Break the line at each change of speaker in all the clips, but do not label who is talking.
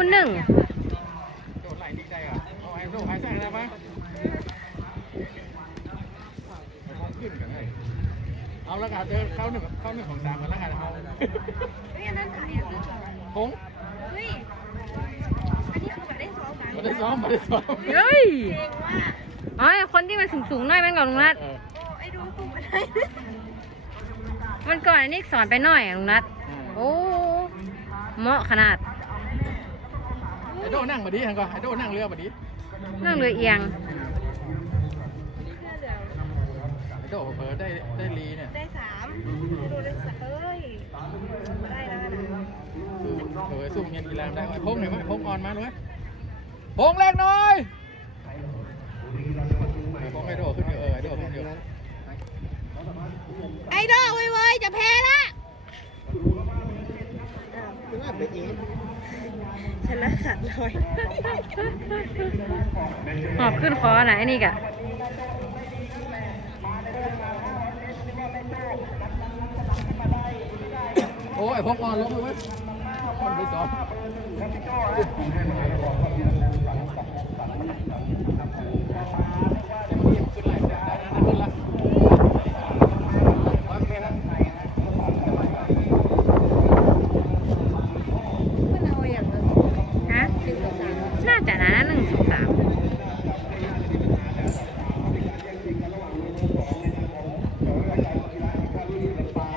ศูนย์หนึ่ง
โดดไหลดีใจอะเอาไอ้โดดไอ้แซงได้ปะขึ้นกันเลยเอาละกันเจอเข้าหนึ่งเข้าหนึ่งของสามกันแล้วกันเอา
เฮ้ยอันนั้นขายอะ
ผง
เฮ้ยอันนี้คือแบบได้ซ้อมนะ
มาได้ซ้อมมาได้ซ้อม
เฮ้ย
เก่งว่า
อ๋อคนที่มันสูงสูงๆหน่อยมันก่อนลุงนัด
เออ
โอ้ไอ้ดูคุมอะไร
มันก่อนอันนี้สอนไปหน่อยอะลุงนัดโอ้เหมาะขนาด
ไอ้โดนั่งมาดิฮันก็ไอ้โดนั่งเรือมาดิ
นั่งเรือเอียง
ไอ้โดเผลอได้ได้ลีเนี่ย
ได้สามดูได้สามเอ้ยได้แล้วนะ
เผลอสู้เงินกีฬาได้ไอ้พงหน่อยไหมพงอ่อนมาหน่อยพงแรงหน่อยพงไอ้โดขึ้นเยอะเออไอ้โดขึ้นเยอะ
ไอ้ดอกเว้ยๆจะแพ้ละ ชนะขาดลอย
หอบขึ้นคอไหนนี่กะ
โอ้ไอ้พงอ่อนลงเลยเว้ยมันไปซ้อมขึ้นไหลได้นะขึ้นละ
มันเอาอย่างนั้น
ฮะ
หนึ่งสองสาม
น่าจะนะหนึ่งสองสาม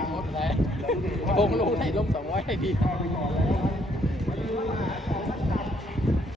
หมดแล้วพ งลงให้ลงสองร้อยได้ดี